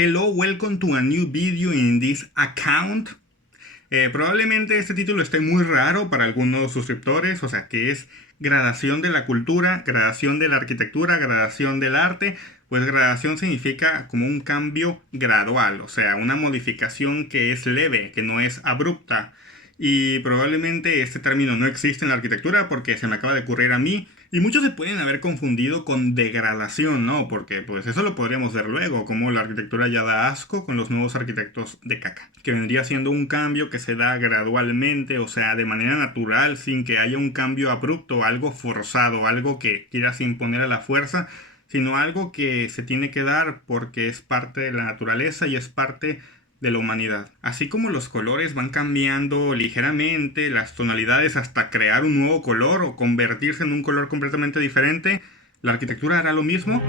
Hello, welcome to a new video in this account. Probablemente este título esté muy raro para algunos suscriptores, o sea que es gradación de la cultura, gradación de la arquitectura, gradación del arte. Pues gradación significa como un cambio gradual, o sea, una modificación que es leve, que no es abrupta. Y probablemente este término no existe en la arquitectura porque se me acaba de ocurrir a mí. Y muchos se pueden haber confundido con degradación, ¿no? Porque pues eso lo podríamos ver luego, como la arquitectura ya da asco con los nuevos arquitectos de caca. Que vendría siendo un cambio que se da gradualmente, o sea, de manera natural, sin que haya un cambio abrupto, algo forzado, algo que quieras imponer a la fuerza, sino algo que se tiene que dar porque es parte de la naturaleza y es parte de la humanidad. Así como los colores van cambiando ligeramente, las tonalidades hasta crear un nuevo color o convertirse en un color completamente diferente, ¿la arquitectura hará lo mismo?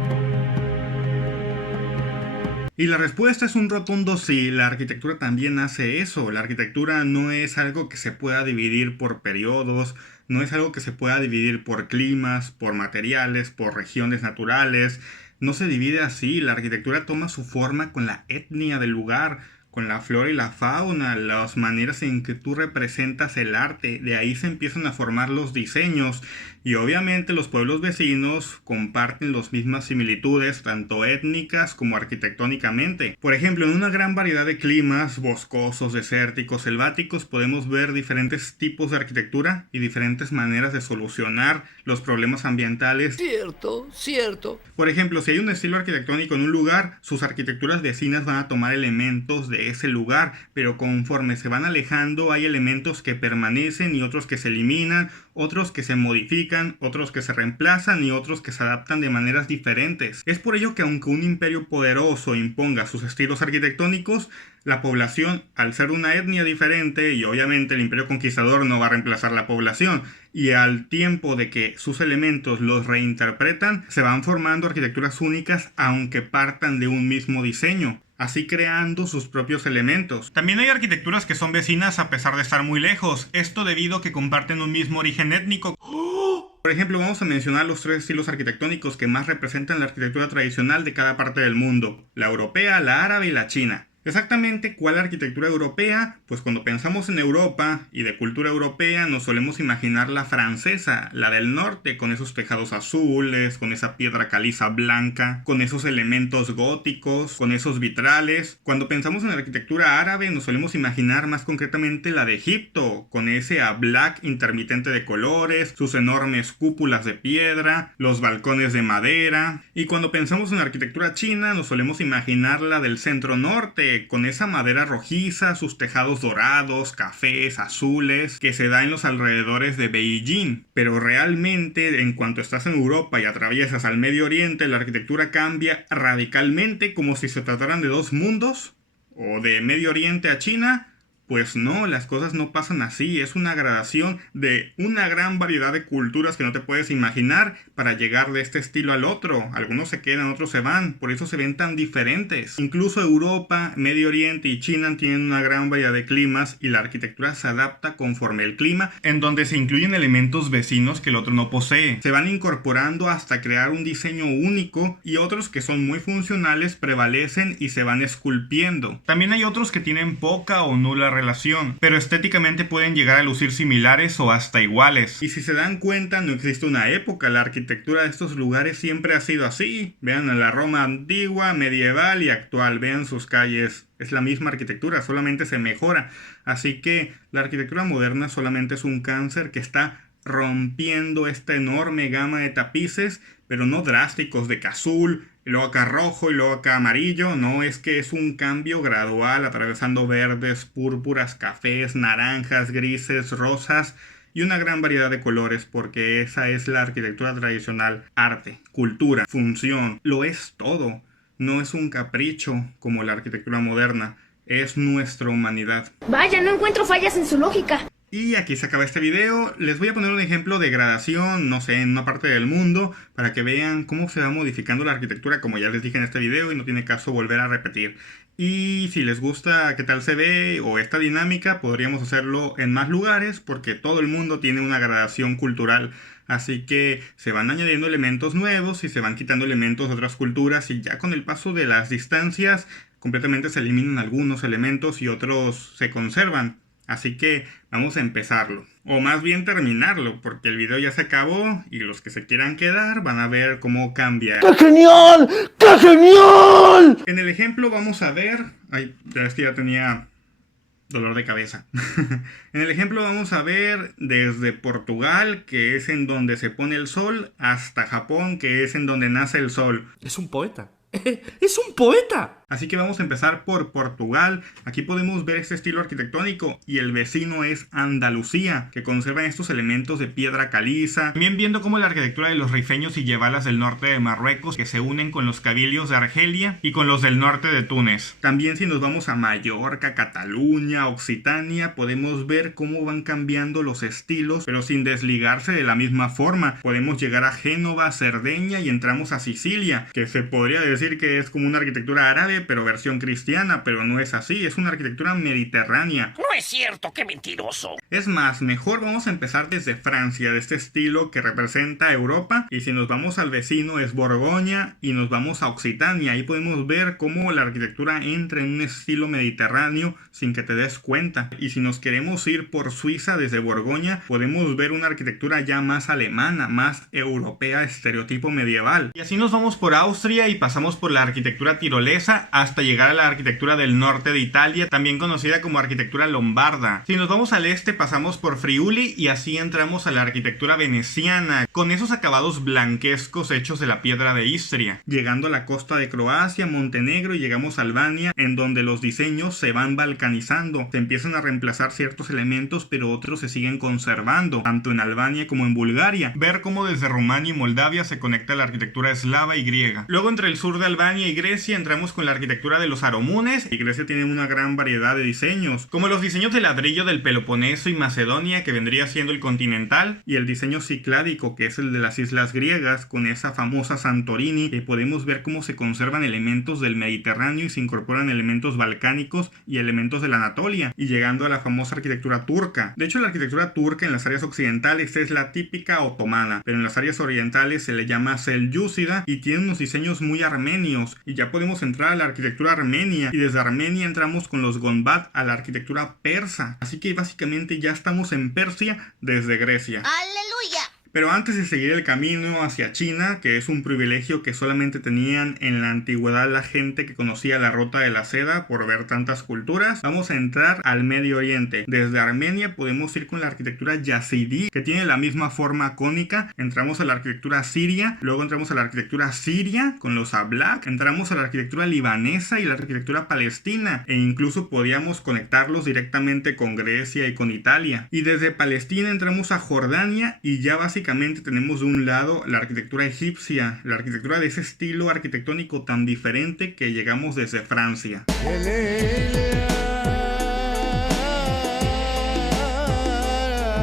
Y la respuesta es un rotundo sí, la arquitectura también hace eso. La arquitectura no es algo que se pueda dividir por periodos, no es algo que se pueda dividir por climas, por materiales, por regiones naturales. No se divide así, la arquitectura toma su forma con la etnia del lugar, con la flora y la fauna, las maneras en que tú representas el arte. De ahí se empiezan a formar los diseños. Y obviamente los pueblos vecinos comparten las mismas similitudes, tanto étnicas como arquitectónicamente. Por ejemplo, en una gran variedad de climas, boscosos, desérticos, selváticos, podemos ver diferentes tipos de arquitectura y diferentes maneras de solucionar los problemas ambientales. Cierto, cierto. Por ejemplo, si hay un estilo arquitectónico en un lugar, sus arquitecturas vecinas van a tomar elementos de ese lugar, pero conforme se van alejando hay elementos que permanecen y otros que se eliminan, otros que se modifican, otros que se reemplazan y otros que se adaptan de maneras diferentes. Es por ello que aunque un imperio poderoso imponga sus estilos arquitectónicos, la población, al ser una etnia diferente, y obviamente el imperio conquistador no va a reemplazar la población, y al tiempo de que sus elementos los reinterpretan, se van formando arquitecturas únicas aunque partan de un mismo diseño, así creando sus propios elementos. También hay arquitecturas que son vecinas a pesar de estar muy lejos, esto debido a que comparten un mismo origen étnico. Por ejemplo, vamos a mencionar los tres estilos arquitectónicos que más representan la arquitectura tradicional de cada parte del mundo: la europea, la árabe y la china. Exactamente, ¿cuál arquitectura europea? Pues cuando pensamos en Europa y de cultura europea nos solemos imaginar la francesa, la del norte, con esos tejados azules, con esa piedra caliza blanca, con esos elementos góticos, con esos vitrales. Cuando pensamos en arquitectura árabe nos solemos imaginar más concretamente la de Egipto, con ese ablac intermitente de colores, sus enormes cúpulas de piedra, los balcones de madera. Y cuando pensamos en arquitectura china nos solemos imaginar la del centro norte, con esa madera rojiza, sus tejados dorados, cafés, azules, que se da en los alrededores de Beijing. Pero realmente, en cuanto estás en Europa y atraviesas al Medio Oriente, la arquitectura cambia radicalmente, como si se trataran de dos mundos, o de Medio Oriente a China. Pues no, las cosas no pasan así, es una gradación de una gran variedad de culturas que no te puedes imaginar para llegar de este estilo al otro. Algunos se quedan, otros se van, por eso se ven tan diferentes. Incluso Europa, Medio Oriente y China tienen una gran variedad de climas y la arquitectura se adapta conforme el clima, en donde se incluyen elementos vecinos que el otro no posee. Se van incorporando hasta crear un diseño único y otros que son muy funcionales prevalecen y se van esculpiendo. También hay otros que tienen poca o nula relación, pero estéticamente pueden llegar a lucir similares o hasta iguales. Y si se dan cuenta, no existe una época, la arquitectura de estos lugares siempre ha sido así. Vean a la Roma antigua, medieval y actual, vean sus calles. Es la misma arquitectura, solamente se mejora. Así que la arquitectura moderna solamente es un cáncer que está rompiendo esta enorme gama de tapices, pero no drásticos de que azul, y luego acá rojo y luego acá amarillo. No, es que es un cambio gradual atravesando verdes, púrpuras, cafés, naranjas, grises, rosas y una gran variedad de colores, porque esa es la arquitectura tradicional. Arte, cultura, función, lo es todo. No es un capricho como la arquitectura moderna, es nuestra humanidad. Vaya, no encuentro fallas en su lógica. Y aquí se acaba este video. Les voy a poner un ejemplo de gradación, no sé, en una parte del mundo, para que vean cómo se va modificando la arquitectura, como ya les dije en este video, y no tiene caso volver a repetir. Y si les gusta qué tal se ve o esta dinámica, podríamos hacerlo en más lugares, porque todo el mundo tiene una gradación cultural. Así que se van añadiendo elementos nuevos y se van quitando elementos de otras culturas, y ya con el paso de las distancias completamente se eliminan algunos elementos y otros se conservan. Así que vamos a empezarlo, o más bien terminarlo, porque el video ya se acabó y los que se quieran quedar van a ver cómo cambia. ¡Qué genial! ¡Qué genial! En el ejemplo vamos a ver... Ay, ya tenía dolor de cabeza. En el ejemplo vamos a ver desde Portugal, que es en donde se pone el sol, hasta Japón, que es en donde nace el sol. Es un poeta. ¡Es un poeta! Así que vamos a empezar por Portugal. Aquí podemos ver este estilo arquitectónico y el vecino es Andalucía, que conserva estos elementos de piedra caliza. También viendo cómo la arquitectura de los rifeños y yebalas del norte de Marruecos que se unen con los cabilios de Argelia y con los del norte de Túnez. También si nos vamos a Mallorca, Cataluña, Occitania, podemos ver cómo van cambiando los estilos, pero sin desligarse de la misma forma. Podemos llegar a Génova, Cerdeña y entramos a Sicilia, que se podría decir que es como una arquitectura árabe, pero versión cristiana, pero no es así, es una arquitectura mediterránea. No es cierto, qué mentiroso. Es más, mejor vamos a empezar desde Francia, de este estilo que representa Europa, y si nos vamos al vecino es Borgoña, y nos vamos a Occitania, ahí podemos ver cómo la arquitectura entra en un estilo mediterráneo sin que te des cuenta. Y si nos queremos ir por Suiza desde Borgoña, podemos ver una arquitectura ya más alemana, más europea, estereotipo medieval. Y así nos vamos por Austria y pasamos por la arquitectura tirolesa hasta llegar a la arquitectura del norte de Italia, también conocida como arquitectura lombarda. Si nos vamos al este pasamos por Friuli y así entramos a la arquitectura veneciana, con esos acabados blanquescos hechos de la piedra de Istria. Llegando a la costa de Croacia, Montenegro y llegamos a Albania, en donde los diseños se van balcanizando. Se empiezan a reemplazar ciertos elementos, pero otros se siguen conservando, tanto en Albania como en Bulgaria. Ver cómo desde Rumania y Moldavia se conecta la arquitectura eslava y griega. Luego entre el sur de Albania y Grecia entramos con la arquitectura de los Aromunes, y Grecia tiene una gran variedad de diseños, como los diseños de ladrillo del Peloponeso y Macedonia, que vendría siendo el continental, y el diseño cicládico, que es el de las islas griegas, con esa famosa Santorini, que podemos ver cómo se conservan elementos del Mediterráneo y se incorporan elementos balcánicos y elementos de la Anatolia, y llegando a la famosa arquitectura turca. De hecho, la arquitectura turca en las áreas occidentales es la típica otomana, pero en las áreas orientales se le llama selyúcida y tiene unos diseños muy armenios, y ya podemos entrar a la arquitectura armenia, y desde Armenia entramos con los Gonbad a la arquitectura persa. Así que básicamente ya estamos en Persia desde Grecia. ¡Aleluya! Pero antes de seguir el camino hacia China, que es un privilegio que solamente tenían en la antigüedad la gente que conocía la ruta de la seda por ver tantas culturas, vamos a entrar al Medio Oriente. Desde Armenia podemos ir con la arquitectura yazidí, que tiene la misma forma cónica. Entramos a la arquitectura siria, luego entramos a la arquitectura siria con los ablaq, entramos a la arquitectura libanesa y la arquitectura palestina, e incluso podíamos conectarlos directamente con Grecia y con Italia. Y desde Palestina entramos a Jordania y ya básicamente tenemos de un lado la arquitectura egipcia, la arquitectura de ese estilo arquitectónico tan diferente que llegamos desde Francia.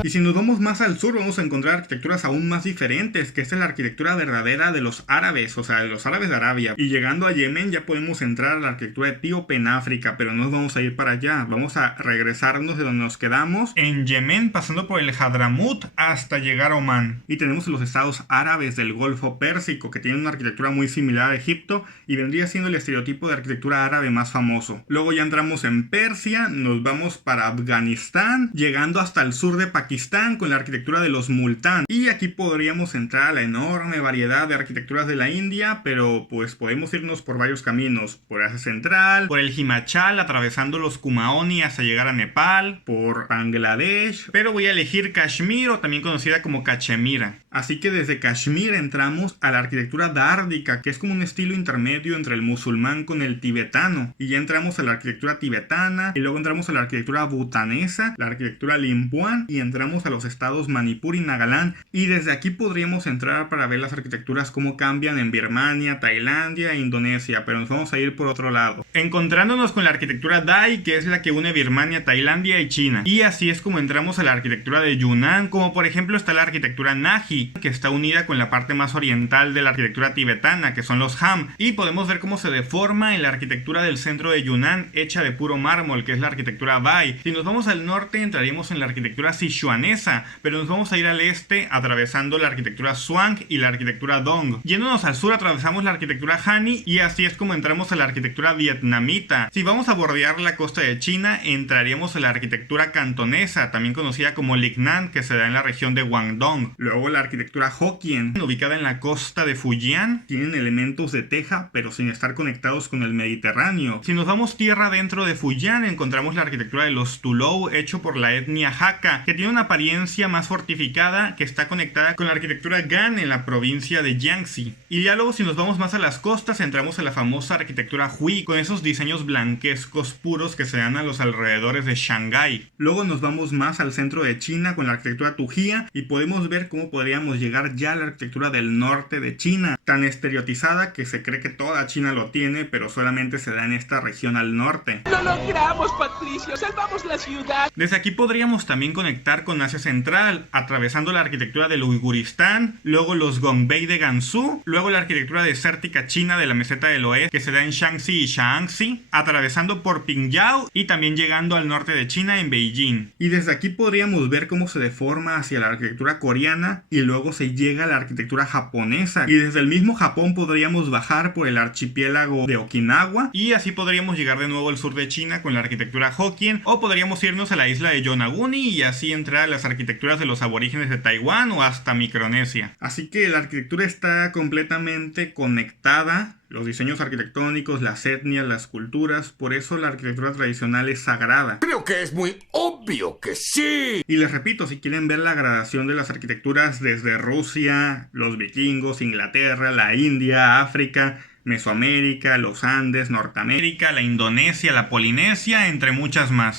Y si nos vamos más al sur vamos a encontrar arquitecturas aún más diferentes, que esta es la arquitectura verdadera de los árabes, o sea, de los árabes de Arabia. Y llegando a Yemen ya podemos entrar a la arquitectura etíope en África, pero no nos vamos a ir para allá, vamos a regresarnos de donde nos quedamos en Yemen, pasando por el Hadramut hasta llegar a Omán. Y tenemos los estados árabes del Golfo Pérsico, que tienen una arquitectura muy similar a Egipto y vendría siendo el estereotipo de arquitectura árabe más famoso. Luego ya entramos en Persia, nos vamos para Afganistán, llegando hasta el sur de Pakistán con la arquitectura de los Multán, y aquí podríamos entrar a la enorme variedad de arquitecturas de la India, pero pues podemos irnos por varios caminos, por Asia Central, por el Himachal, atravesando los Kumaoni hasta llegar a Nepal, por Bangladesh, pero voy a elegir Kashmir, o también conocida como Cachemira. Así que desde Kashmir entramos a la arquitectura dárdica, que es como un estilo intermedio entre el musulmán con el tibetano, y ya entramos a la arquitectura tibetana, y luego entramos a la arquitectura bhutanesa, la arquitectura limpuán, y entramos a los estados Manipur y Nagaland, y desde aquí podríamos entrar para ver las arquitecturas cómo cambian en Birmania, Tailandia e Indonesia, pero nos vamos a ir por otro lado, encontrándonos con la arquitectura Dai, que es la que une Birmania, Tailandia y China, y así es como entramos a la arquitectura de Yunnan, como por ejemplo está la arquitectura Naji, que está unida con la parte más oriental de la arquitectura tibetana, que son los Ham, y podemos ver cómo se deforma en la arquitectura del centro de Yunnan, hecha de puro mármol, que es la arquitectura Bai. Si nos vamos al norte entraríamos en la arquitectura Sichuan, sichuanesa, pero nos vamos a ir al este atravesando la arquitectura Zhuang y la arquitectura Dong. Yéndonos al sur atravesamos la arquitectura Han y así es como entramos a la arquitectura vietnamita. Si vamos a bordear la costa de China, entraríamos a la arquitectura cantonesa, también conocida como Lingnan, que se da en la región de Guangdong. Luego la arquitectura Hokkien, ubicada en la costa de Fujian, tienen elementos de teja, pero sin estar conectados con el Mediterráneo. Si nos vamos tierra dentro de Fujian, encontramos la arquitectura de los Tulou, hecho por la etnia Hakka, que tiene una apariencia más fortificada, que está conectada con la arquitectura Gan en la provincia de Jiangxi. Y ya luego, si nos vamos más a las costas, entramos a la famosa arquitectura Hui, con esos diseños blanquescos puros que se dan a los alrededores de Shanghái. Luego nos vamos más al centro de China con la arquitectura Tujia y podemos ver cómo podríamos llegar ya a la arquitectura del norte de China, tan estereotizada que se cree que toda China lo tiene, pero solamente se da en esta región al norte. ¡Lo logramos, Patricio! ¡Salvamos la ciudad! Desde aquí podríamos también conectar con Asia Central, atravesando la arquitectura del Uiguristán, luego los Gongbei de Gansu, luego la arquitectura desértica china de la meseta del oeste, que se da en Shaanxi y Shaanxi, atravesando por Qingyao y también llegando al norte de China en Beijing. Y desde aquí podríamos ver cómo se deforma hacia la arquitectura coreana y luego se llega a la arquitectura japonesa. Y desde el mismo Japón podríamos bajar por el archipiélago de Okinawa y así podríamos llegar de nuevo al sur de China con la arquitectura Hokkien, o podríamos irnos a la isla de Yonaguni y así entrar a las arquitecturas de los aborígenes de Taiwán o hasta Micronesia. Así que la arquitectura está completamente conectada. Los diseños arquitectónicos, las etnias, las culturas, por eso la arquitectura tradicional es sagrada. Creo que es muy obvio que sí. Y les repito, si quieren ver la gradación de las arquitecturas desde Rusia, los vikingos, Inglaterra, la India, África, Mesoamérica, los Andes, Norteamérica, la Indonesia, la Polinesia, entre muchas más.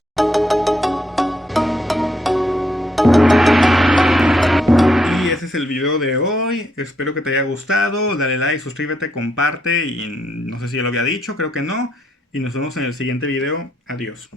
Ese es el video de hoy, espero que te haya gustado, dale like, suscríbete, comparte y no sé si ya lo había dicho, creo que no, y nos vemos en el siguiente video, adiós.